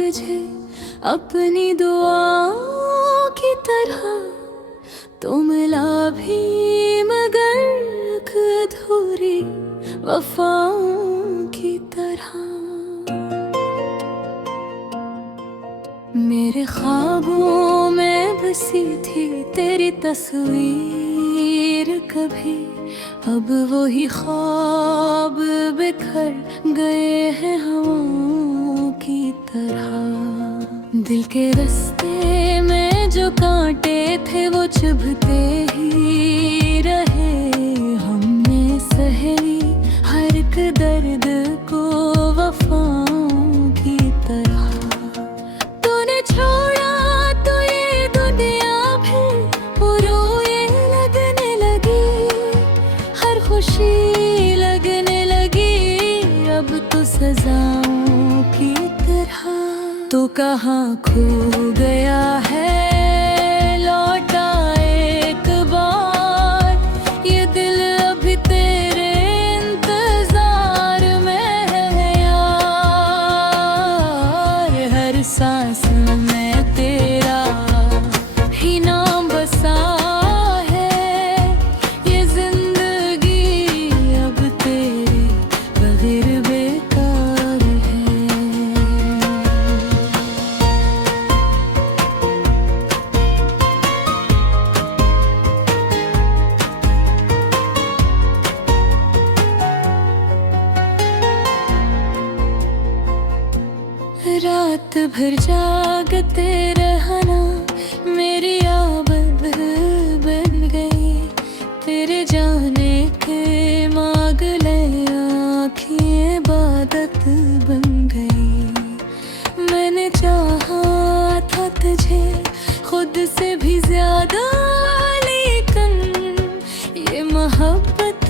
तुझे अपनी दुआओं की तरह, तो मिला भी मगर एक अधूरी वफाओं की तरह। मेरे ख्वाबों में बसी थी तेरी तस्वीर कभी, अब वही ख्वाब बिखर गए हैं हवाओं की तरह। दिल के रास्ते में जो कांटे थे वो चुभते ही रहे, हमने सही हर एक दर्द को वफाओं की तरह। तूने छोड़ा तो ये दुनिया भी बुरी लगने लगी, हर खुशी लगने लगी अब तो सजाओं की तरह। तो कहाँ खो गया है लौटा एक बार, ये दिल अभी तेरे इंतजार में है यार। हर सांस में तेरा ही नाम बसा है, ये जिंदगी अब तेरे बगैर बेकार है। रात भर जागते रहना मेरी आदत बन गई, तेरे जाने के मांग ले आँखें इबादत बन गई। मैंने चाहा था तुझे खुद से भी ज्यादा, लेकिन ये मोहब्बत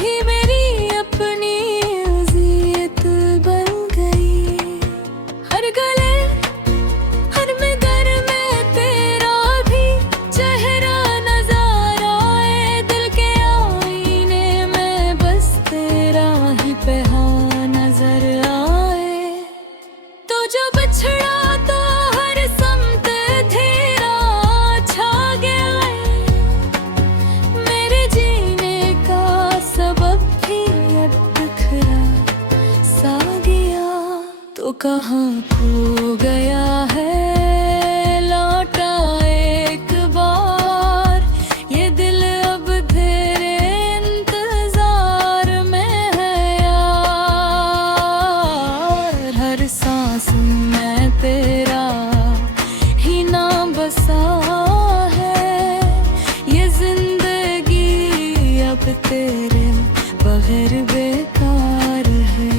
भी मेरी अपनी अज़ियत बन गई। हर गले हर मगर में तेरा भी चेहरा नजर आए, दिल के आईने में बस तेरा ही पहा नजर आए। तो जो बिछड़ा तो हर समत तेरा छा गया, मेरे जीने का सबब भी अब बिखरा सा गया। तो कहाँ खो गया है लौटा एक बार, ये दिल अब तेरे इंतजार में है यार। हर सांस में तेरा ही नाम बसा है, ये जिंदगी अब तेरे बगैर बेकार है।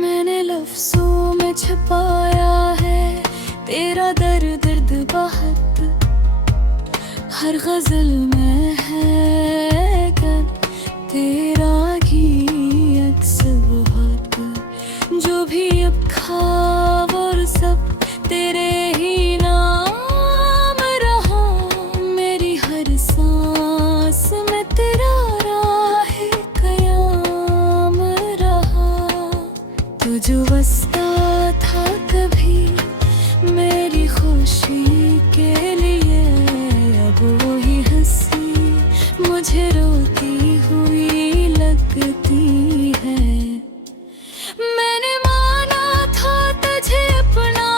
मैंने लफ्ज़ों में छुपाया है तेरा दर्द बहुत, हर गज़ल में है कर तेरा ही अक्स बहुत। जो भी अब ख्वाब और सब तेरे ही नाम रहा, मेरी हर सांस में तेरा राहे क़याम रहा। तू जो बसता था कभी मेरी खुशी के लिए, अब वही हंसी मुझे रोती हुई लगती है। मैंने माना था तुझे अपना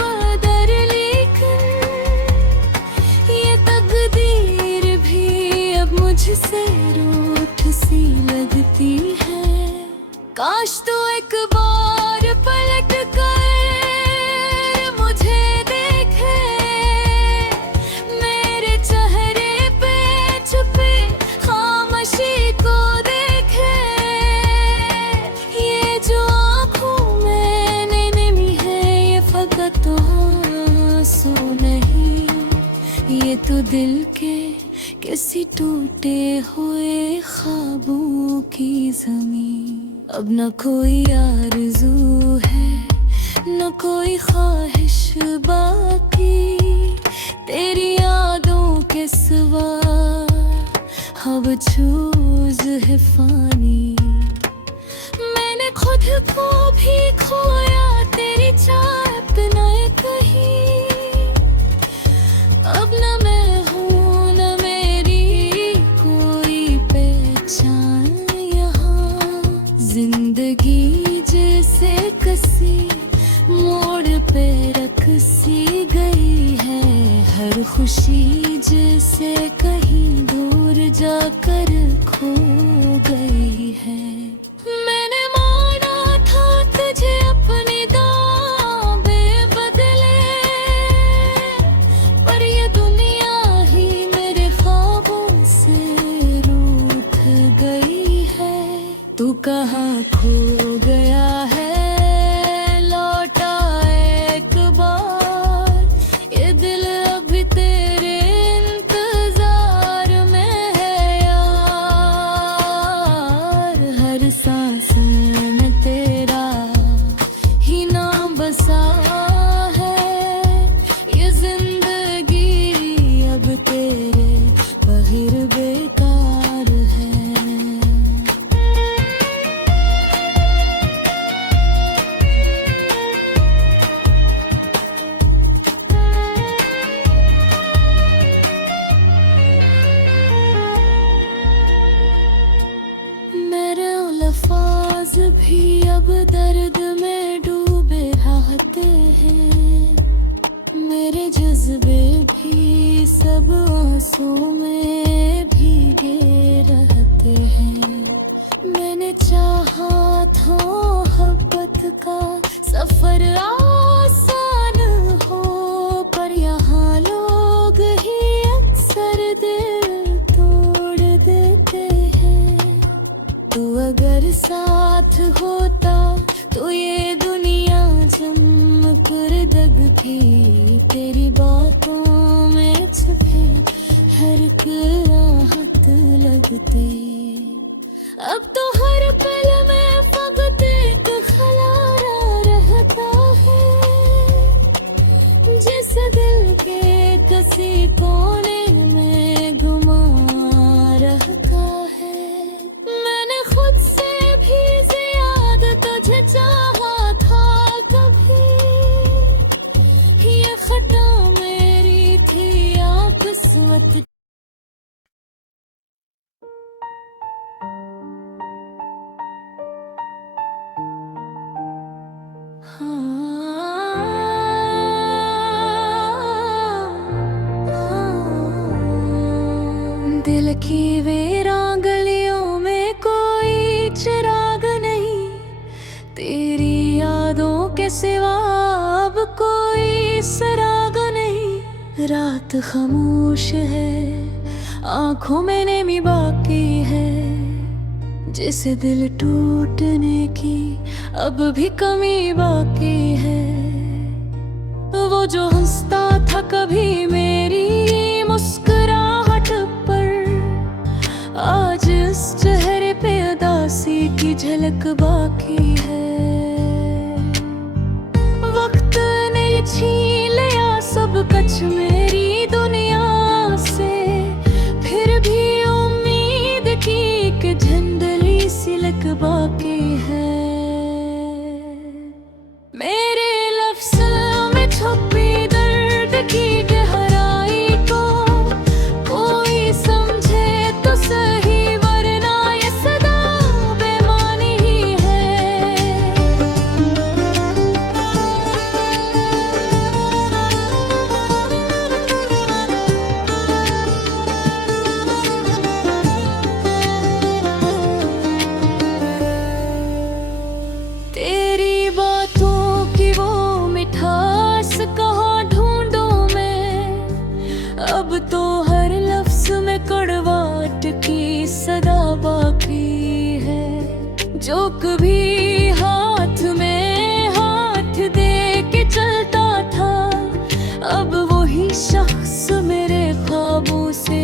बदर, लेकिन ये तकदीर भी अब मुझसे रूठ सी लगती है। काश तू एक बार पलट कर मुझे देखे, मेरे चेहरे पे छुपे खामोशी को देखे। ये जो आँखों में नमी है ये फकत आंसू नहीं, ये तो दिल के किसी टूटे हुए ख्वाबों की ज़मीं। अब न कोई आरज़ू है न कोई ख्वाहिश बाकी तेरी यादों के सिवा। अब चूज है फानी, मैंने खुद को भी खोया तेरी चाहत न कहीं। अब न मैं हूँ न मेरी कोई पहचान यहाँ। जिंदगी जैसे कसी मोड़ पे रख सी गई है, हर खुशी जैसे कहीं दूर जाकर खो गई है। मैंने माना था तुझे अपनी दावे बदले, पर ये दुनिया ही मेरे ख्वाबों से रूठ गई है। तू कहाँ खो गया है, लौटा एक बार। ये दिल अभी तेरे इंतजार में है यार। हर सांस में तेरा ही नाम बसा है। ये जिंदगी अब तेरे बहिर बेकार है। मेरे अल्फाज भी अब दर्द में डूबे रहते हैं, मेरे जज्बे भी सब आंसू में भीगे रहते हैं। मैंने चाहा था मोहब्बत का सफर आसान हो, पर यहाँ लोग ही अक्सर दिल तोड़ देते हैं। तू अगर साथ होता तो ये दुनिया जम कर दगती। तेरी बातों में छुपे हर एक राहत लगती। अब तो हर पल में फकत एक खलारा रहता है, जिस दिल के किसी कोने में गुमा रहता है। मैंने खुद से भी ज्यादा तुझे चाहा था कभी, ये खता मेरी थी या किस्मत। दिल की वीरान गलियों में कोई चिराग नहीं, तेरी यादों के सिवा अब कोई सराग नहीं। रात खामोश है, आंखों में नमी बाकी है, जिसे दिल टूटने की अब भी कमी बाकी है। वो जो हंसता था कभी मेरी मुस्कुराहट पर, आज इस चेहरे पे उदासी की झलक बाकी है। वक्त ने छीन लिया सब कुछ मेरी दुनिया से, फिर भी उम्मीद की एक झंडली सिलक बाकी है। मेरे लफ्ज़ों में छुपी दर्द की गहराई को कोई समझे तो सही, वरना ये सदा बेमानी ही है। तेरी बातों की वो मिठास कहाँ ढूंढूं मैं, अब तो हर लफ्ज में कड़वाहट की सदा बाकी है। जो कभी हाथ में हाथ दे के चलता था, अब वही शख्स मेरे ख्वाबों से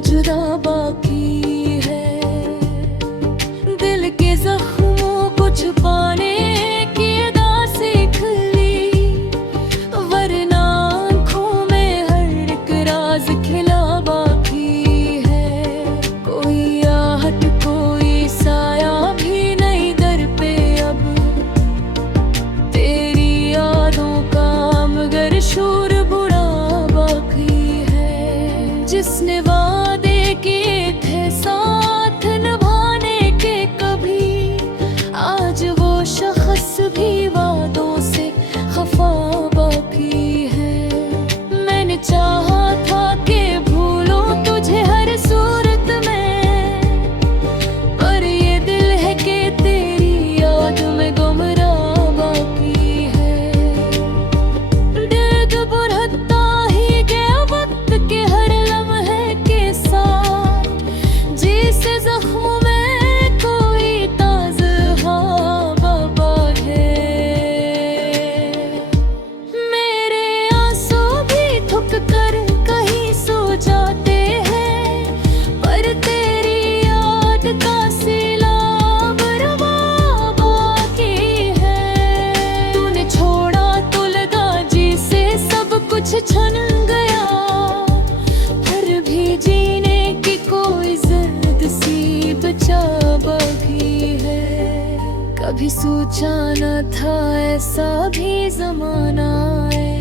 जुदा बाकी है। दिल के जख्मों को छुपाने की अदा सीख खिला बाकी है। कोई आहट कोई साया भी नहीं दर पे अब, तेरी यादों का मगर शोर बुरा बाकी है। जिसने वादे किए थे साथ निभाने के कभी, आज वो शख्स भी वादों से खफा बाकी है। मैंने चाहा था कि भूलूं तुझे हर सूरत में, पर ये दिल है कि तेरी याद में गुमराह बाकी है। दिल बुरहता ही गया वक्त के हर लम्हे के साथ, जिसे जख्मों में कोई ताज़ा बाबा है। मेरे आंसू भी थुक कर कहीं सो जाते हैं, पर तेरी याद का सैलाब रवा बाकी है। तूने छोड़ा तो लगा जिसे सब कुछ छन गया, फिर भी जीने की कोई जिद सी बचा बाकी है। कभी सोचा न था ऐसा भी जमाना है,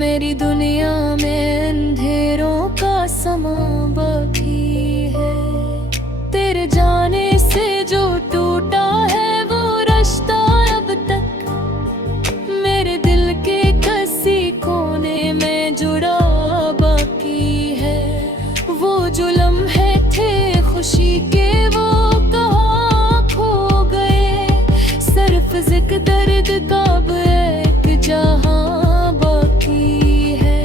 मेरी दुनिया में अंधेरों का समा बाकी है। तेरे जाने से जो टूटा है वो रिश्ता अब तक मेरे दिल के किसी कोने में जुड़ा बाकी है। वो जो लम्हे थे खुशी के वो कहाँ खो गए, सिर्फ जिक्र दर्द का अब एक जहां बाकी है।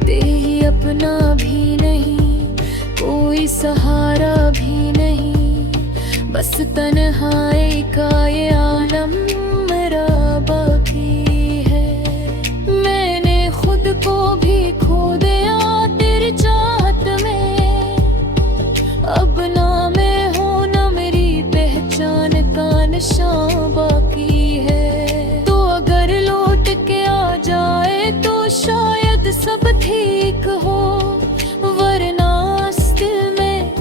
तेरी अपना भी नहीं, कोई सहारा भी नहीं, बस तन्हाई का ये आलम मेरा बाकी है। मैंने खुद को भी खो दिया तेरी चाहत में, अब ना मैं हूं ना मेरी पहचान का निशान बाकी है। तो अगर लौट के आ जाए तो शायद सब ठीक हो, वरना इस दिल में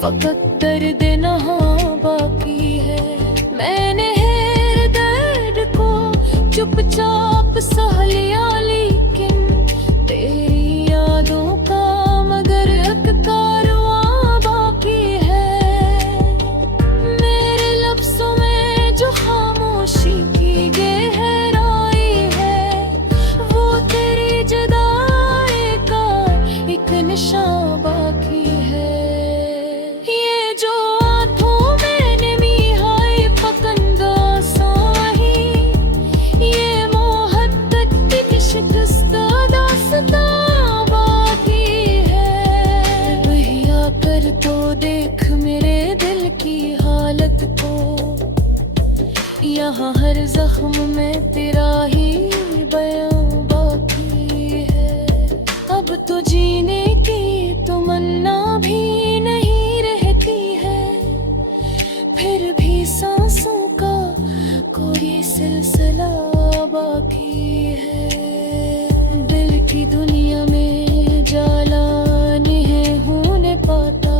फकत दर्द नहा बाकी है। मैंने हर दर्द को चुपचाप सह लिया, लेकिन तेरी यादों का मगर एक कारवां बाकी है। मेरे लफ्ज़ों में जो खामोशी की गहराई है, वो तेरी जुदाई का एक निशान बाकी है। ये जो आँखों में नमी है पकंदा साही, ये मोहब्बत की शिकस्त दास्तां बाकी है। वही आकर तो देख मेरे दिल की हालत को, यहाँ हर जख्म में तेरा ही बयां बाकी है। अब तो जीने की तमन्ना भी नहीं रहती है, फिर भी सांसों का कोई सिलसिला बाकी है। दिल की दुनिया में जाला नहीं होने पाता,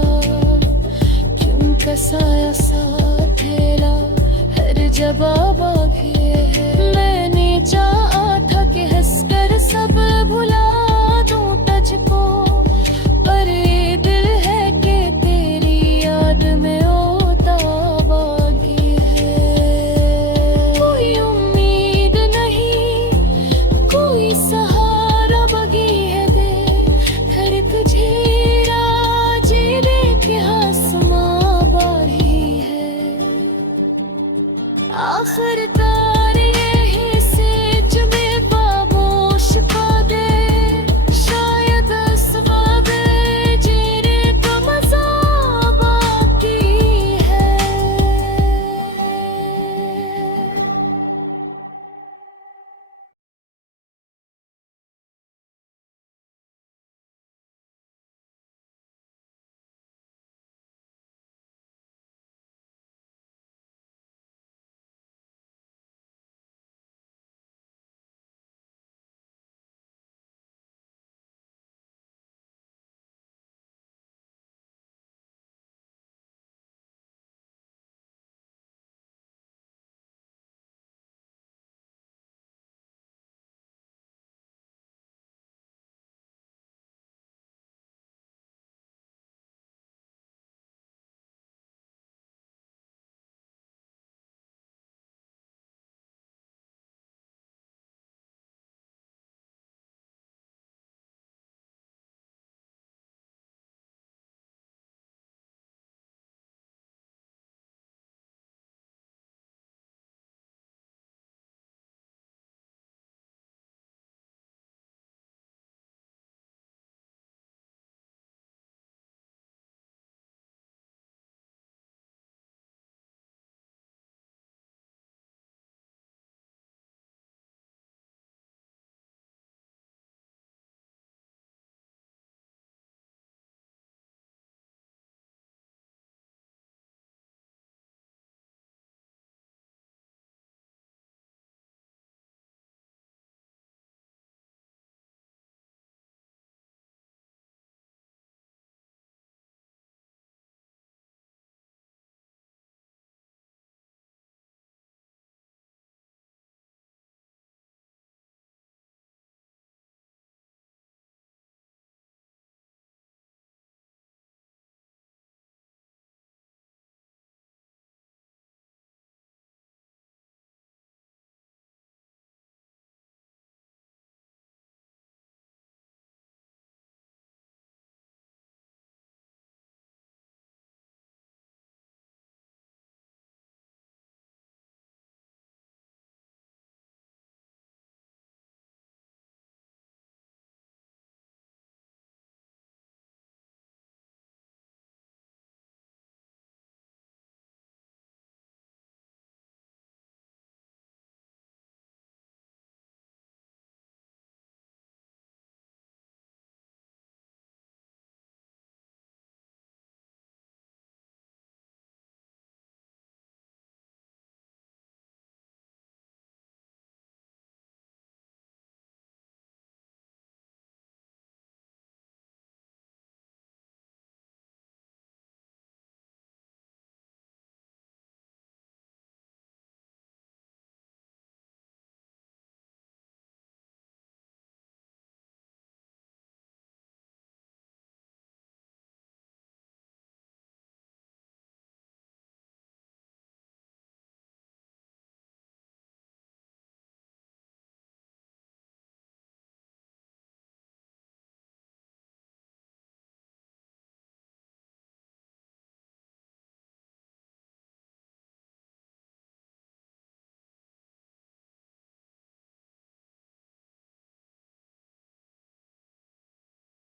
क्यों कसाया सा थैला हर जगह